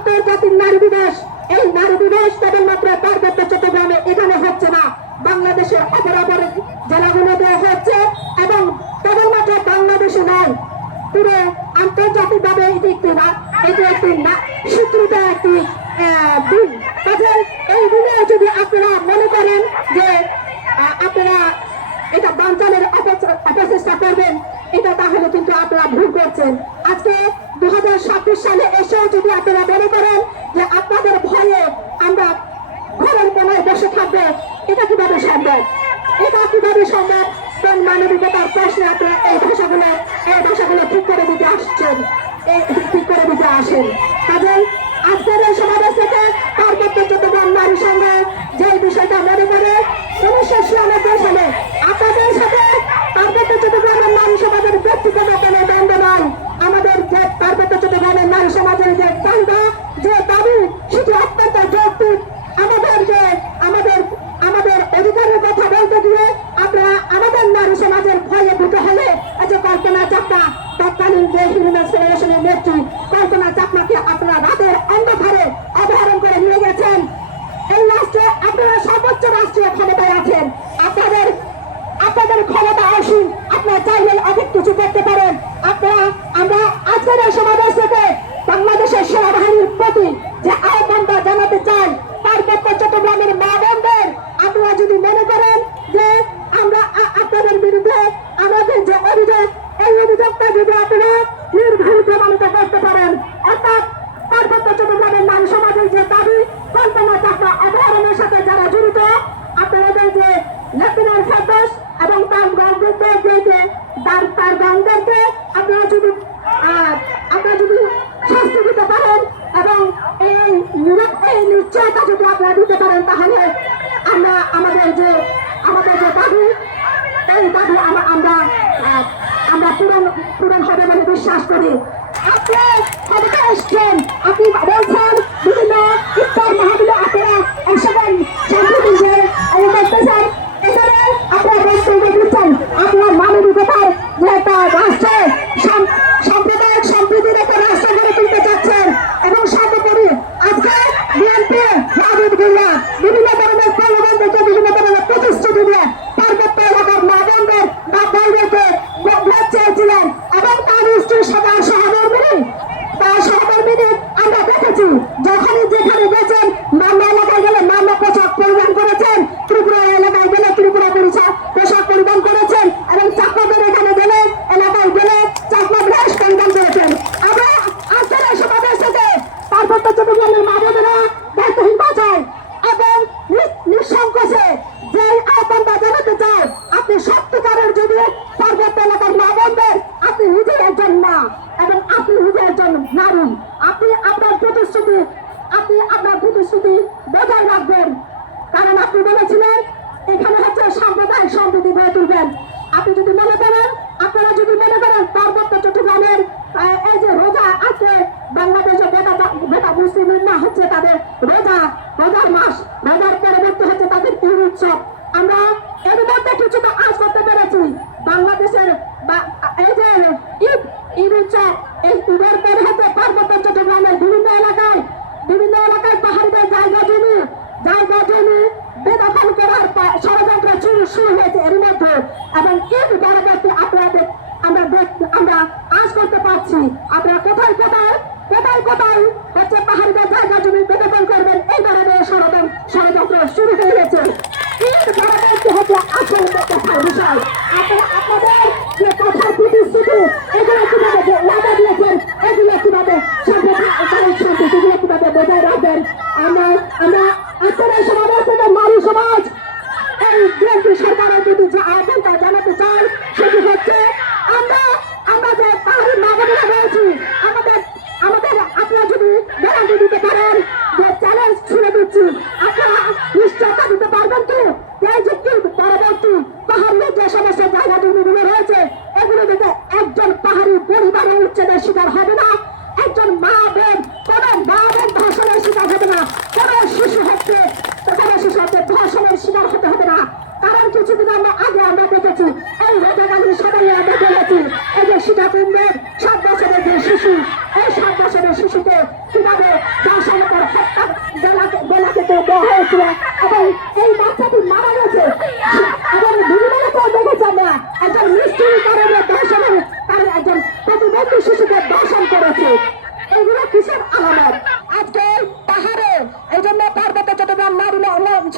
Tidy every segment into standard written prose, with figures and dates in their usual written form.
আন্তর্জাতিক নারী দিবস, এই নারী দিবস কেবলমাত্র পার্বত্য চট্টগ্রামে এখানে হচ্ছে না, বাংলাদেশের অপরাপর জেলাগুলোতে হচ্ছে এবং কেবলমাত্র বাংলাদেশে নয়, পুরো আন্তর্জাতিকভাবে এটি একটি স্বীকৃত একটি দিন। কাজে এই দিনে যদি আপনারা মনে করেন যে আপনারা এটা বাঞ্চালের অপচেষ্টা করবেন, এটা তাহলে কিন্তু আপনারা ভুল করছেন। আজকে 2026 সালে এসেও যদি আপনারা মনে করেন যে আপনাদের ভয়ে আমরা ঘরের কোনায় বসে থাকবো, এটা কিভাবে সম্ভব? এটা কিভাবে সম্ভব? কোন মানবিকতার প্রশ্নে আপনারা এই ভাষাগুলো ঠিক করে দিতে আসছেন, ঠিক করে দিতে আসেন? কাজেই আজকের এই সমাবেশ থেকে পার্বত্য চট্টগ্রাম নারী সংঘ যে বিষয়টা মনে করে 1996 সালে আপনাদের সাথে পার্বত্য চট্টগ্রামের নারী সমাজের ব্যক্তিগত কোনো দ্বন্দ্ব নয়। আমাদের যে পার্বত্য চট্টগ্রামের নারী সমাজের যে চাহিদা, যে দাবি, সেটি অত্যন্ত যৌক্তিক। আমাদের অধিকারের কথা বলতে গিয়ে আপনারা আমাদের নারী সমাজের ভয়ে ভূত হলে যে কল্পনা চাকমা, তৎকালীন যে হিউম্যান ফেডারেশনের নেত্রী কল্পনা চাকমাকে আপনারা রাতের অন্ধকারে অপহরণ করে নিয়ে গেছেন। এই রাষ্ট্রে আপনারা সর্বোচ্চ রাষ্ট্রীয় ক্ষমতায় আছেন, আপনাদের ক্ষমতা অসীম, আপনারা চাইলে অনেক কিছু করতে পারেন। আমরা আজকের এই সমাবেশ থেকে বাংলাদেশের সেনাবাহিনীর প্রতি যে আহ্বানটা জানাতে চাই, পার্বত্য চট্টগ্রামের মা বোনদের, আপনারা যদি মনে করেন যে আমরা আপনাদের বিরুদ্ধে আমাদের যে অভিযোগ, এই অভিযোগটা যদি আপনারা নির্ভুল প্রমাণিত করতে পারেন, অর্থাৎ পার্বত্য চট্টগ্রামের নারী সমাজের যে দাবি, কল্পনা চাকমা অপহরণের সাথে যারা জড়িত, আপনাদের যে লেফটেন্যান্ট ফেরদৌস এবং তার গণদেরকে আপনারা যদি শাস্তি দিতে পারেন এবং এই নিশ্চয়তা যদি আপনারা দিতে পারেন, তাহলে আমাদের যে দাবি, এই দাবি আমরা পূরণ হবে বলে বিশ্বাস করি। আপনি ক্ষমতা এসছেন, আপনি বলছেন বিভিন্ন ইফতার মাহফিলে আপনারা একসাথে শান্তি যে করতেছেন, এখানে আপনারা বক্তব্য দিচ্ছেন, আপনার মানবিকতার যে একটা রাষ্ট্রে সাম্প্রদায়িক সম্প্রীতির একটা রাষ্ট্র গড়ে তুলতে চাচ্ছেন এবং সর্বোপরি আজকে বিএনপি বিভিন্ন ধরনের প্রলোভন থেকে বিভিন্ন ধরনের প্রতিশ্রুতি দিয়ে পার্বত্য এলাকার মা বোনদের বা ভাইদেরকে ভোট চেয়েছিলেন এবং তার স্ত্রীর সহকর্মী আমরা দেখেছি, যখনই যেখানে গেছেন, মামলা এলাকায় গেলে মামলা পোশাক পরিধান করেছেন, ত্রিপুরা এলাকায় গেলে ত্রিপুরা পোশাক পরিধান করেছেন এবং চাকমাদের এখানে গেলে এলাকায় গেলে চাকমা ড্রেস পরিধান করেছেন। আমরা আজকের এই সমাবেশ থেকে পার্বত্য চট্টগ্রামের মা বোনেরা দায়িত্বহীন বাঁচায় এবং নিঃসংকোচে যে আহ্বানটা জানাতে চায়, আপনি সত্যিকারের যদি পার্বত্য এলাকার মা বোনদের, আপনি নিজে একজন মা এবং আপনি নিজে একজন নারী, আপনি আপনার প্রতিশ্রুতি বজায় রাখবেন। কারণ আপনি বলেছিলেন এখানে হচ্ছে সাম্প্রদায়িক সম্প্রীতি গড়ে তুলবেন। আপনারা যদি মনে করেন পার্বত্য চট্টগ্রামের এই যে রোজা, আজকে বাংলাদেশে গোটা মুসলিম উম্মাহ হচ্ছে তাদের রোজার মাস, রোজার পরবর্তী হচ্ছে তাদের ঈদ উৎসব। আমরা এর মধ্যে কিছুটা আজ করতে পেরেছি। বাংলাদেশের এই যে ঈদ উৎসব, এই ঈদের পরে হচ্ছে পার্বত্য চট্টগ্রামের বিভিন্ন এলাকায় পাহাড়িদের জায়গা জমি বেদখল করার ষড়যন্ত্র শুরু হয়েছে এর মধ্যে, এবং ঈদ পরবর্তী আমরা আজ করতে পারছি। আপনারা কোথায় হচ্ছে পাহাড়িদের জায়গা জমি বেদখল করবেন, এই ধরনের ষড়যন্ত্র শুরু হয়ে গেছে। ঈদ দর্শন করে হত্যা গলাকে দেওয়া হয়েছিল এবং এই বাচ্চাটি মারা গেছে এবং ভিডিওতেও দেখেছেন না একজন নিশ্চয়ই কারণে দর্শনের কারণ একজন প্রতিবন্ধী শিশুকে দর্শন করেছে। এগুলো কিসের আলামত? আজকে পাহাড়ে এই জন্য পার্বত্য চট্টগ্রাম নারী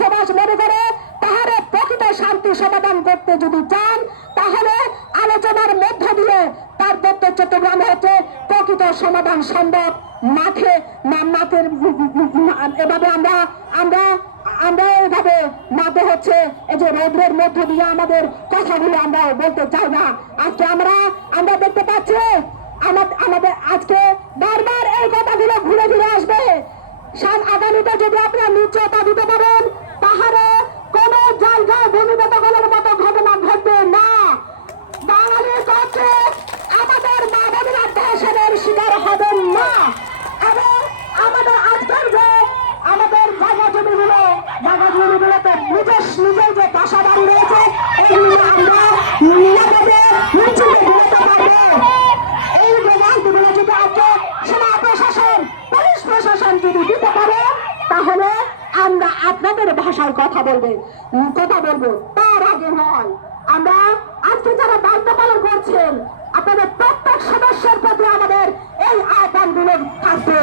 সমাজ মনে করে পাহাড়ে প্রকৃত শান্তি সমাধান করতে যদি চান তাহলে আলোচনার মধ্য দিয়ে পার্বত্য চট্টগ্রামে হচ্ছে প্রকৃত সমাধান সম্ভব। মাঠে মাঠের এভাবে আমরা আমরা আমরা এইভাবে মাঠে হচ্ছে এই যে রৌদ্রের মধ্য দিয়ে আমাদের কথাগুলো আমরা বলতে চাই না। আজকে আমরা দেখতে পাচ্ছি আমাদের আজকে বারবার এই কথাগুলো ঘুরে ঘুরে আসবে। আগামীতে যদি আপনারা নিশ্চয়তা দিতে পারেন পাহাড়ে কোন জায়গায় ভূমি দখলের মতো ঘটনা ঘটবে না। বাঙালির কাছে আমাদের মা বোনেরা ধর্ষণের শিকার হবেন না এবং আমাদের আজকের যে আমাদের জায়গা জমিগুলোতে নিজের যে বাসাবাড়ি রয়েছে এগুলো আমরা নিরাপদে নিশ্চিন্তে ঘুরতে পারবো। এই জায়গাগুলো যদি আজকে সেনা প্রশাসন পুলিশ প্রশাসন যদি দিতে পারে তাহলে আমরা আপনাদের ভাষায় কথা বলবো তার আগে নয়। আমরা আজকে যারা দায়িত্ব পালন করছেন আপনাদের প্রত্যেক সদস্যের প্রতি আমাদের এই আহ্বানগুলো থাকবে।